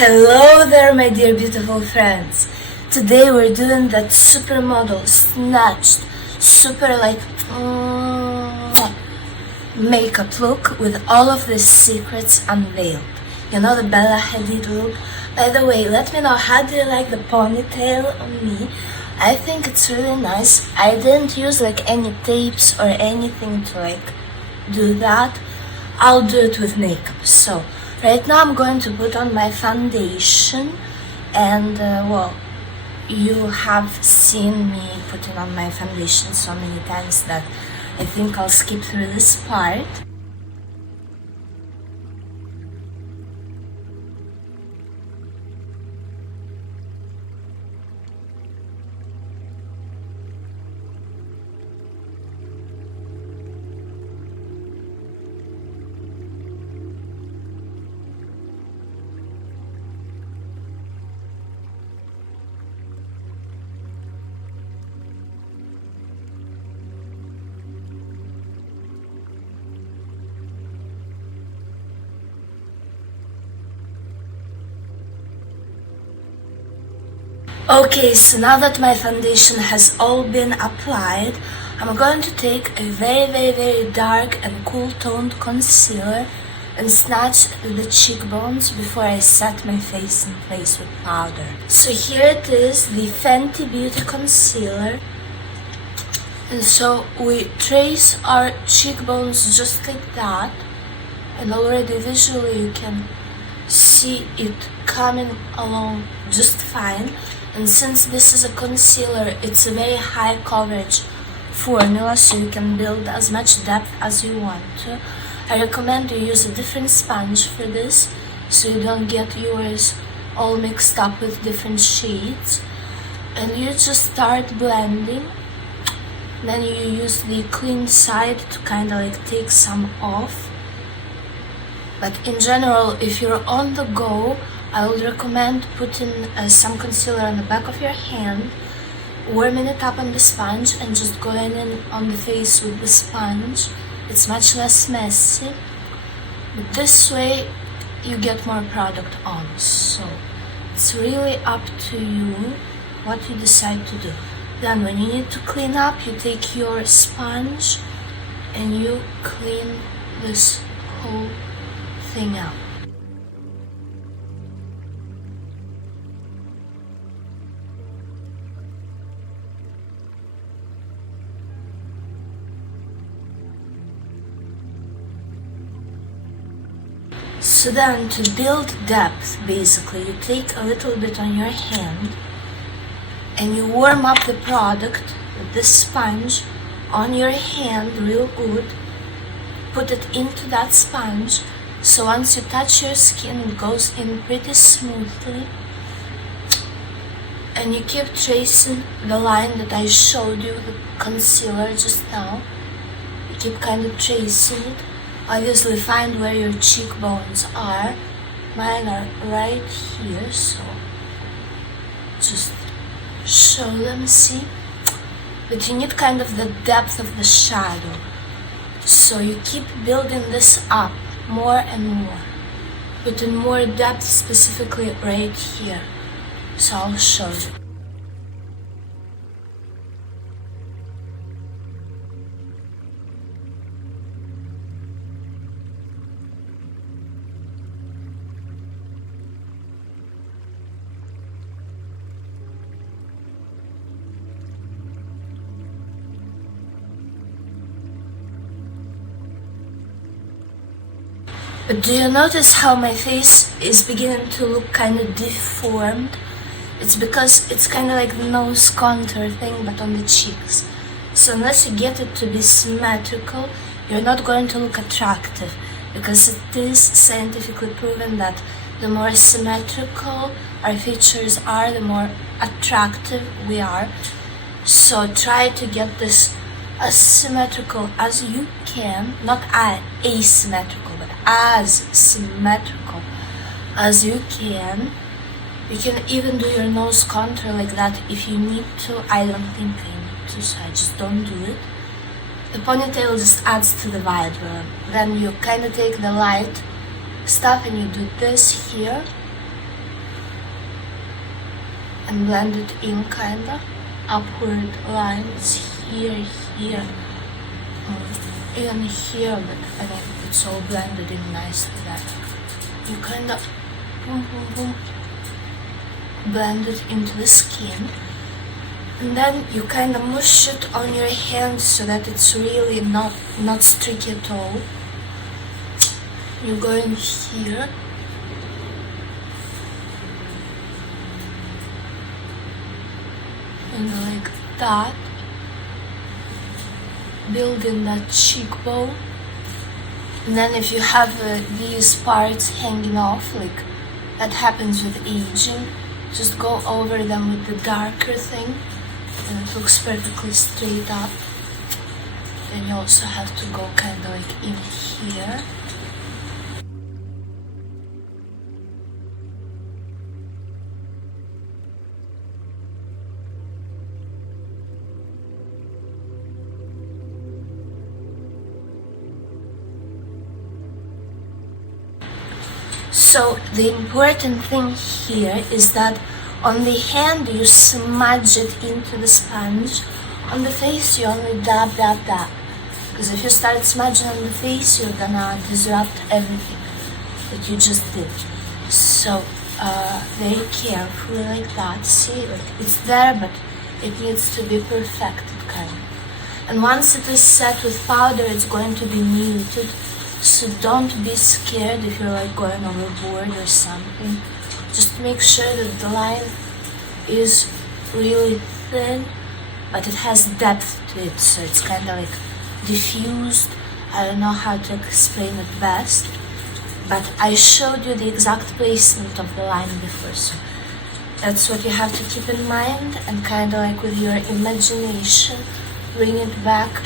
Hello there, my dear beautiful friends. Today we're doing that supermodel snatched super makeup look with all of the secrets unveiled. You know, the Bella Hadid look. By the way, let me know, how do you like the ponytail on me? I think it's really nice. I didn't use any tapes or anything to do that. I'll do it with makeup. So right now I'm going to put on my foundation, and you have seen me putting on my foundation so many times that I think I'll skip through this part. Okay, so now that my foundation has all been applied, I'm going to take a very dark and cool toned concealer and snatch the cheekbones before I set my face in place with powder. So here it is, the Fenty Beauty concealer. And so we trace our cheekbones just like that, and already visually you can see it coming along just fine. And since this is a concealer, it's a very high coverage formula, so you can build as much depth as you want to. I recommend you use a different sponge for this, so you don't get yours all mixed up with different shades. And you just start blending. Then you use the clean side to take some off. But in general, if you're on the go, I would recommend putting some concealer on the back of your hand, warming it up on the sponge, and just going in on the face with the sponge. It's much less messy, but this way you get more product on. So it's really up to you what you decide to do. Then when you need to clean up, you take your sponge and you clean this whole thing out. So then, to build depth, basically, you take a little bit on your hand and you warm up the product with this sponge on your hand real good. Put it into that sponge, so once you touch your skin, it goes in pretty smoothly. And you keep tracing the line that I showed you, the concealer just now. You keep tracing it. Obviously find where your cheekbones are. Mine are right here, so just show them, see? But you need the depth of the shadow. So you keep building this up more and more, putting more depth specifically right here. So I'll show you. But do you notice how my face is beginning to look deformed? It's because it's like the nose contour thing, but on the cheeks. So unless you get it to be symmetrical, you're not going to look attractive, because it is scientifically proven that the more symmetrical our features are, the more attractive we are. So try to get this as symmetrical as you can, not asymmetrical, but as symmetrical as you can. You can even do your nose contour like that if you need to. I don't think I need to, so I just don't do it. The ponytail just adds to the vibe. Then you take the light stuff and you do this here, and blend it in kinda. Upward lines here, even here, but I mean it's all blended in nicely that you kinda boom, boom, boom, blend it into the skin. And then you kind of mush it on your hand so that it's really not sticky at all. You go in here. And like that. Build in that cheekbone. And then if you have these parts hanging off, like that happens with aging, just go over them with the darker thing. And it looks perfectly straight up. Then you also have to go kind of like in here. So the important thing here is that on the hand you smudge it into the sponge. On the face you only dab, dab, dab. Because if you start smudging on the face, you're gonna disrupt everything that you just did. So very carefully like that. See, like it's there, but it needs to be perfected kind of. And once it is set with powder, it's going to be muted. So don't be scared if you're like going overboard or something. Just make sure that the line is really thin, but it has depth to it, so it's kind of like diffused. I don't know how to explain it best, but I showed you the exact placement of the line before, so that's what you have to keep in mind, and kind of like with your imagination, bring it back.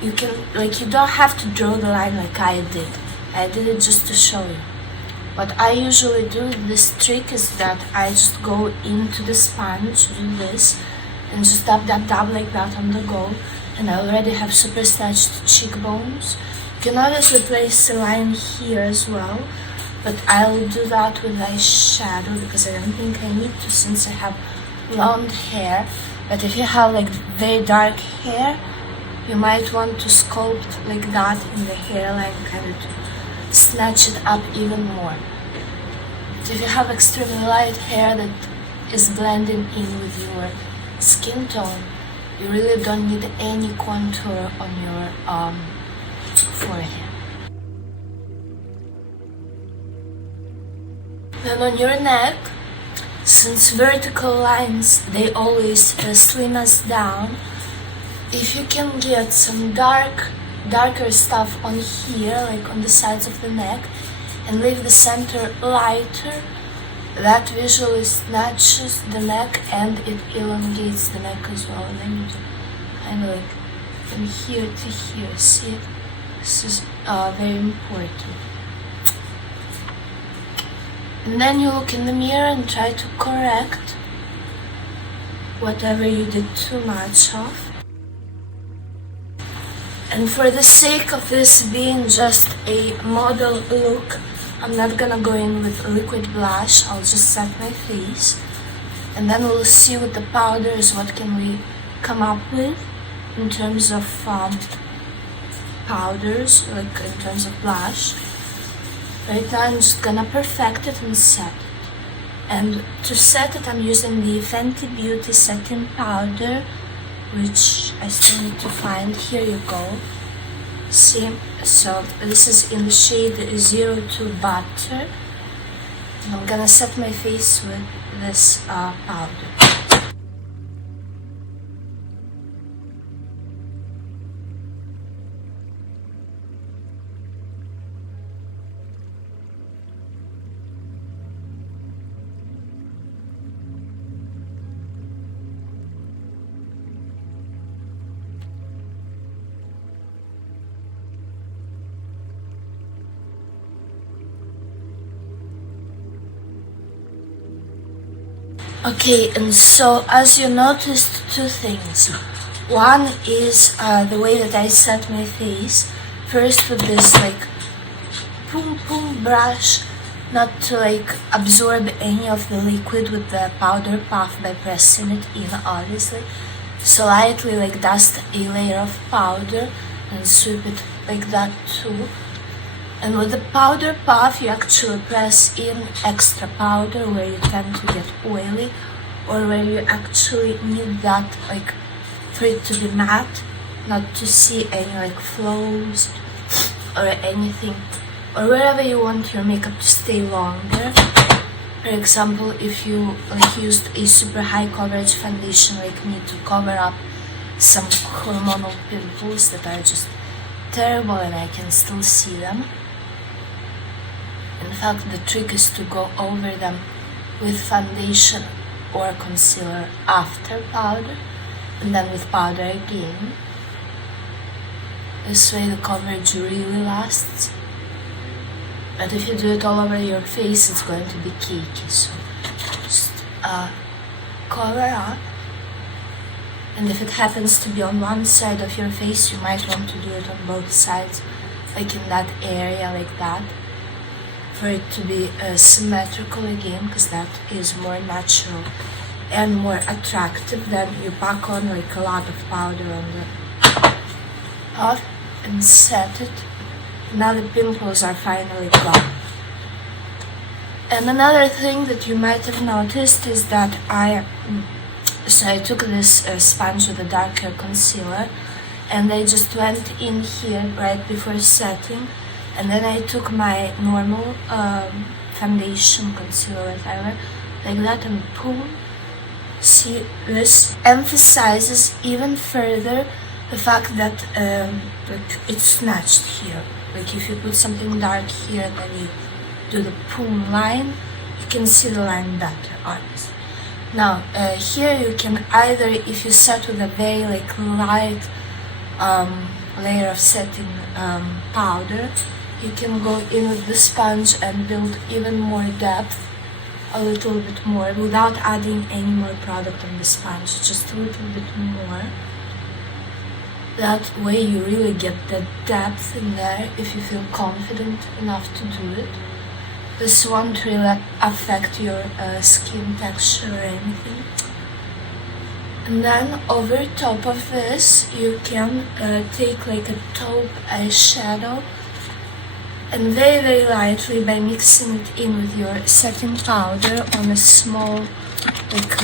You can, like, you don't have to draw the line like I did. I did it just to show you. What I usually do, this trick, is that I just go into the sponge, do this, and just dab, dab, dab like that on the go. And I already have super snatched cheekbones. You can obviously place a line here as well, but I'll do that with eyeshadow because I don't think I need to since I have blonde hair. But if you have like very dark hair, you might want to sculpt like that in the hairline, kind of to snatch it up even more. But if you have extremely light hair that is blending in with your skin tone, you really don't need any contour on your forehead. Then on your neck, since vertical lines, they always slim us down, if you can get some darker stuff on here, like on the sides of the neck, and leave the center lighter, that visually snatches the neck and it elongates the neck as well. And then you do kind of like from here to here. See, this is very important. And then you look in the mirror and try to correct whatever you did too much of. And for the sake of this being just a model look, I'm not gonna go in with liquid blush. I'll just set my face, and then we'll see with the powders what can we come up with in terms of powders, like in terms of blush. Right now I'm just gonna perfect it and set it. And to set it, I'm using the Fenty Beauty setting powder, which I still need to find. Here you go. See, so this is in the shade 02 Butter, and I'm gonna set my face with this powder. Okay, and so as you noticed, two things. One is the way that I set my face. First with this like boom boom brush, not to like absorb any of the liquid with the powder puff by pressing it in, obviously. So lightly like dust a layer of powder and sweep it like that too. And with the powder puff, you actually press in extra powder where you tend to get oily, or where you actually need that like for it to be matte, not to see any like flows or anything, or wherever you want your makeup to stay longer. For example, if you like used a super high coverage foundation like me to cover up some hormonal pimples that are just terrible and I can still see them. In fact, the trick is to go over them with foundation or concealer after powder, and then with powder again. This way the coverage really lasts. But if you do it all over your face, it's going to be cakey. So just cover up. And if it happens to be on one side of your face, you might want to do it on both sides, like in that area, like that, for it to be symmetrical again, because that is more natural and more attractive than you pack on like a lot of powder on the top and set it. Now the pimples are finally gone. And another thing that you might have noticed is that I took this sponge with a darker concealer, and I just went in here right before setting, and then I took my normal foundation, concealer, whatever, like that, and boom. See, this emphasizes even further the fact that like it's snatched here. Like if you put something dark here and then you do the boom line, you can see the line better, honestly. Now here you can either, if you set with a very like light layer of setting powder, you can go in with the sponge and build even more depth, a little bit more, without adding any more product on the sponge, just a little bit more. That way you really get the depth in there if you feel confident enough to do it. This won't really affect your skin texture or anything. And then over top of this, you can take like a taupe eyeshadow, and very very lightly, by mixing it in with your setting powder on a small like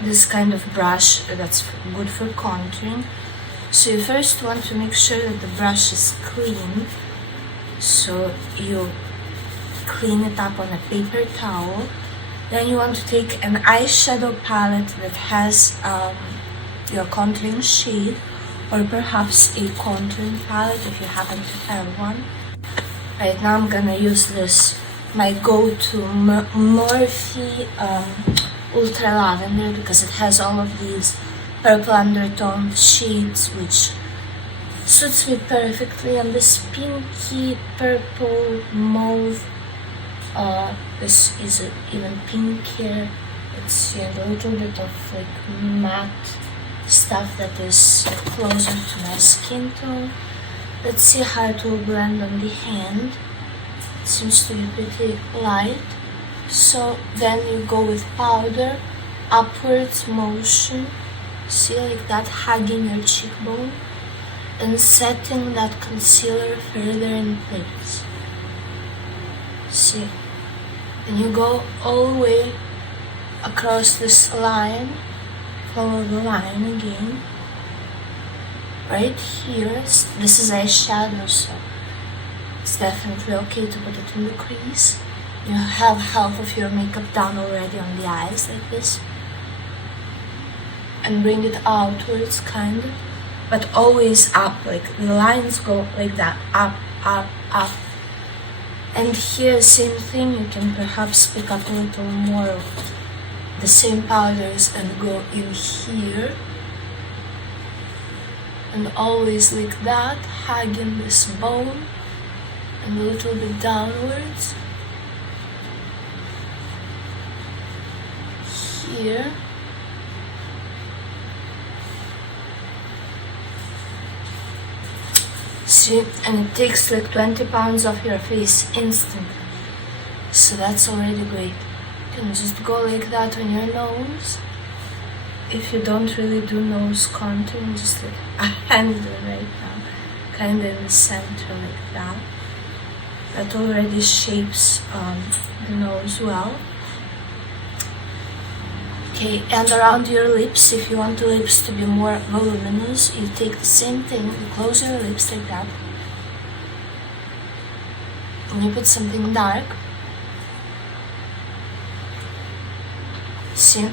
this kind of brush that's good for contouring. So you first want to make sure that the brush is clean, so you clean it up on a paper towel. Then you want to take an eyeshadow palette that has your contouring shade, or perhaps a contouring palette if you happen to have one. Right now I'm gonna use this, my go-to Morphe Ultra Lavender, because it has all of these purple undertone shades, which suits me perfectly. And this pinky purple mauve, this is even pinkier. Let's see, a little bit of like matte stuff that is closer to my skin tone. Let's see how it will blend on the hand. It seems to be pretty light. So then you go with powder, upwards motion, see, like that, hugging your cheekbone, and setting that concealer further in place. See, and you go all the way across this line, follow the line again. Right here, this is eyeshadow, so it's definitely okay to put it in the crease. You have half of your makeup done already on the eyes, like this. And bring it outwards, kind of, but always up, like the lines go like that, up, up, up. And here, same thing, you can perhaps pick up a little more of the same powders and go in here. And always like that, hugging this bone and a little bit downwards. Here. See, and it takes like 20 pounds off your face instantly. So that's already great. You can just go like that on your nose. If you don't really do nose contouring, just like I'm doing right now, kind of in the center like that. That already shapes the nose well. Okay, and around your lips, if you want the lips to be more voluminous, you take the same thing, you close your lips like that, and you put something dark. See, it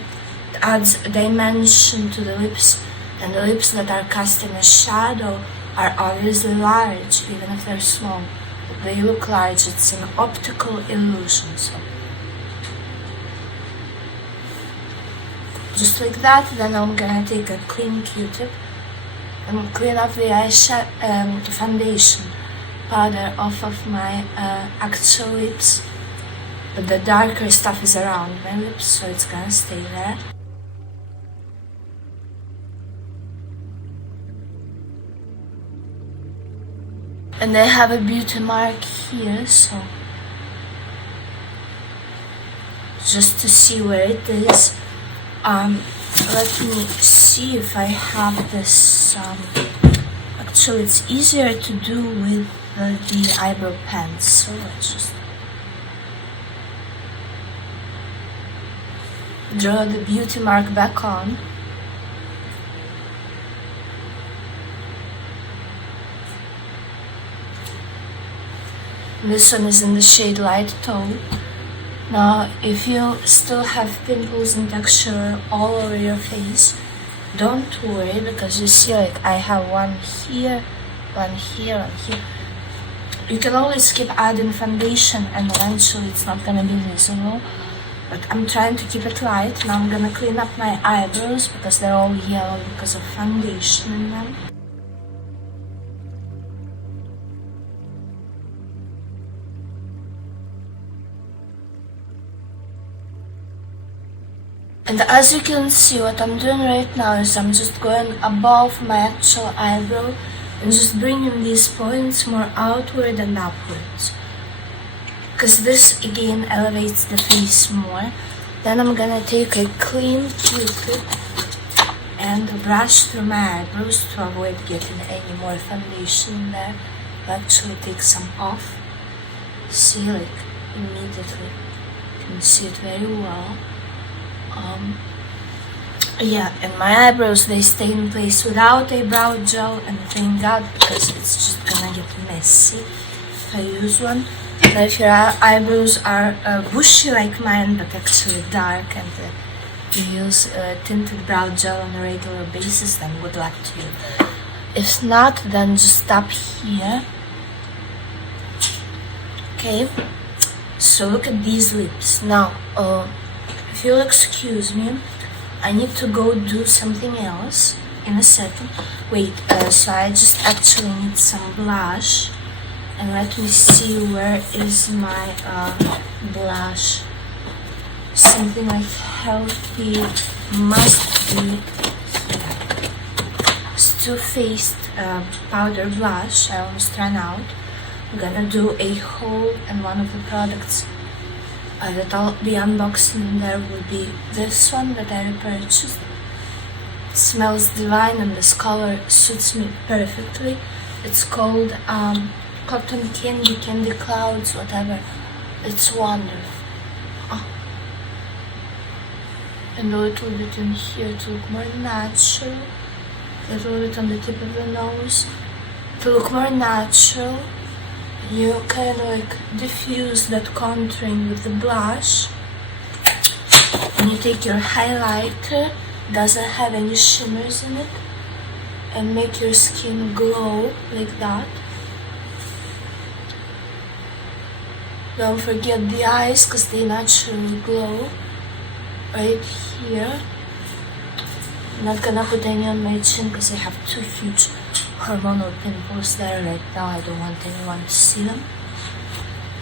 adds a dimension to the lips, and the lips that are cast in a shadow are obviously large, even if they're small. But they look large, it's an optical illusion. So just like that. Then I'm gonna take a clean Q-tip and clean up the foundation powder off of my actual lips. But the darker stuff is around my lips, so it's gonna stay there. And I have a beauty mark here, so just to see where it is. Let me see if I have this. Actually, it's easier to do with the eyebrow pens, so let's just draw the beauty mark back on. This one is in the shade Light Taupe. Now, if you still have pimples and texture all over your face, don't worry, because you see, like, I have one here, one here, one here. You can always keep adding foundation and eventually it's not gonna be visible. But I'm trying to keep it light. Now I'm gonna clean up my eyebrows because they're all yellow because of foundation in them. And as you can see, what I'm doing right now is I'm just going above my actual eyebrow and just bringing these points more outward and upwards, because this again elevates the face more. Then I'm gonna take a clean Q-tip and brush through my eyebrows to avoid getting any more foundation in there. I'll actually take some off. See, like, immediately. You can see it very well. Yeah, and my eyebrows, they stay in place without a brow gel, and thank God, because it's just gonna get messy if I use one. Now, if your eyebrows are bushy like mine, but actually dark, and you use tinted brow gel on a regular basis, then good luck to you. If not, then just stop here. Okay, so look at these lips. Now, if you'll excuse me, I need to go do something else in a second. Wait, so I just actually need some blush. And let me see, where is my blush? Something like healthy must be two-faced powder blush. I almost ran out. I'm gonna do a haul, and one of the products that I'll be unboxing there will be this one that I purchased. It smells divine and this color suits me perfectly. It's called Cotton Candy Clouds, whatever. It's wonderful. Oh. And a little bit in here to look more natural. A little bit on the tip of the nose to look more natural. You kind of like diffuse that contouring with the blush, and you take your highlighter, doesn't have any shimmers in it, and make your skin glow like that. Don't forget the eyes, because they naturally glow right here. I'm not gonna put any on my chin because I have two huge hormonal pimples there right now. I don't want anyone to see them.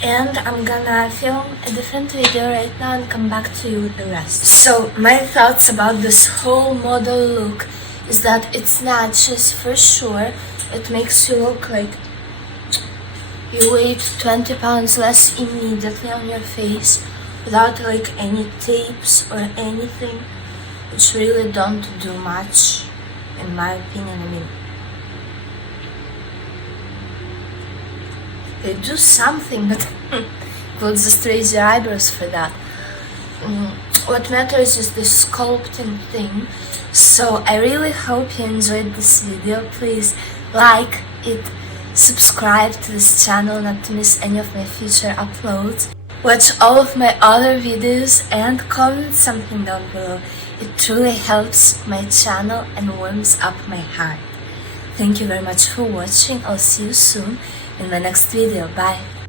And I'm gonna film a different video right now and come back to you with the rest. So my thoughts about this whole model look is that it snatches for sure. It makes you look like you weighed 20 pounds less immediately on your face without like any tapes or anything, which really don't do much, in my opinion. I mean, they do something, but we'll just raise your eyebrows for that. What matters is the sculpting thing. So I really hope you enjoyed this video. Please like it, subscribe to this channel not to miss any of my future uploads. Watch all of my other videos and comment something down below. It truly helps my channel and warms up my heart. Thank you very much for watching. I'll see you soon in my next video. Bye.